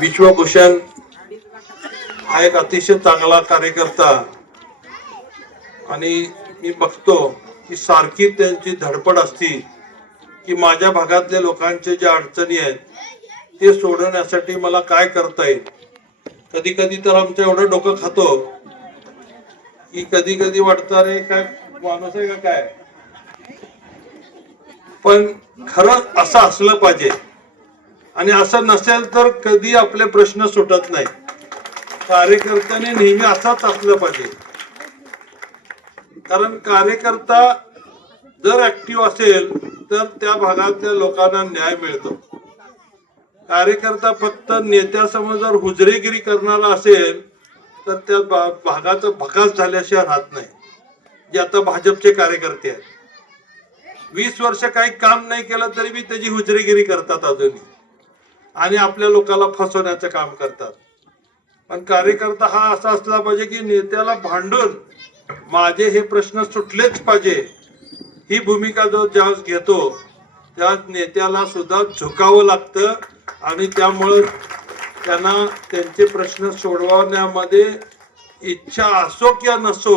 विश्वभूषण हा एक अतिशय चांगला कार्यकर्ता. आणि मी बघतो की सारखी त्यांची धडपड असती की माझ्या भागातल्या लोकांचे ज्या अडचणी आहेत ते सोडवण्यासाठी मला काय करता येईल? कधी कधी तर आमचं एवढं डोकं खातो की कधी कधी वाटत अरे काय माणूस आहे का काय? पण खरं असं असलं पाहिजे. आणि असं नसेल तर कधी आपले प्रश्न सुटत नाही कार्यकर्त्याने नेहमी असाच असलं पाहिजे. कारण कार्यकर्ता जर ऍक्टिव्ह असेल तर त्या भागातल्या लोकांना न्याय मिळतो. कार्यकर्ता फक्त नेत्यासमोर जर हुजरेगिरी करणारा असेल तर त्या भागाचा भकास झाल्याशिवाय राहत नाही. जे आता भाजपचे कार्यकर्ते आहेत. वीस वर्ष काही काम नाही केलं तरी बी त्याची हुजरेगिरी करतात अजूनही. आणि आपल्या लोकांना फसवण्याचं काम करतात. पण कार्यकर्ता हा असा असला पाहिजे की नेत्याला भांडून माझे हे प्रश्न सुटलेच पाहिजे. ही भूमिका जो ज्यावेळेस घेतो त्या नेत्याला सुद्धा झुकावं लागतं आणि त्यामुळं त्यांना त्यांचे प्रश्न सोडवण्यामध्ये इच्छा असो किंवा नसो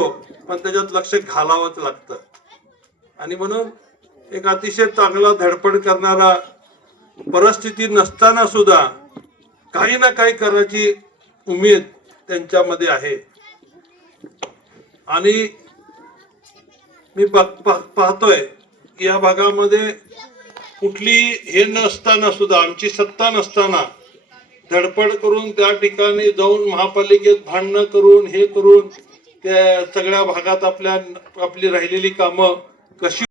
पण त्याच्यात लक्ष घालावंच लागतं. आणि म्हणून एक अतिशय चांगला धडपड करणारा परिस्थिती नसताना सुद्धा काही ना काही करायची उमेद त्यांच्यामध्ये आहे. आणि मी पाहतोय या भागामध्ये कुठली हे नसताना सुद्धा आमची सत्ता नसताना धडपड करून त्या ठिकाणी जाऊन महापालिकेत भांडणं करून हे करून त्या सगळ्या भागात आपल्या आपली राहिलेली कामं कशी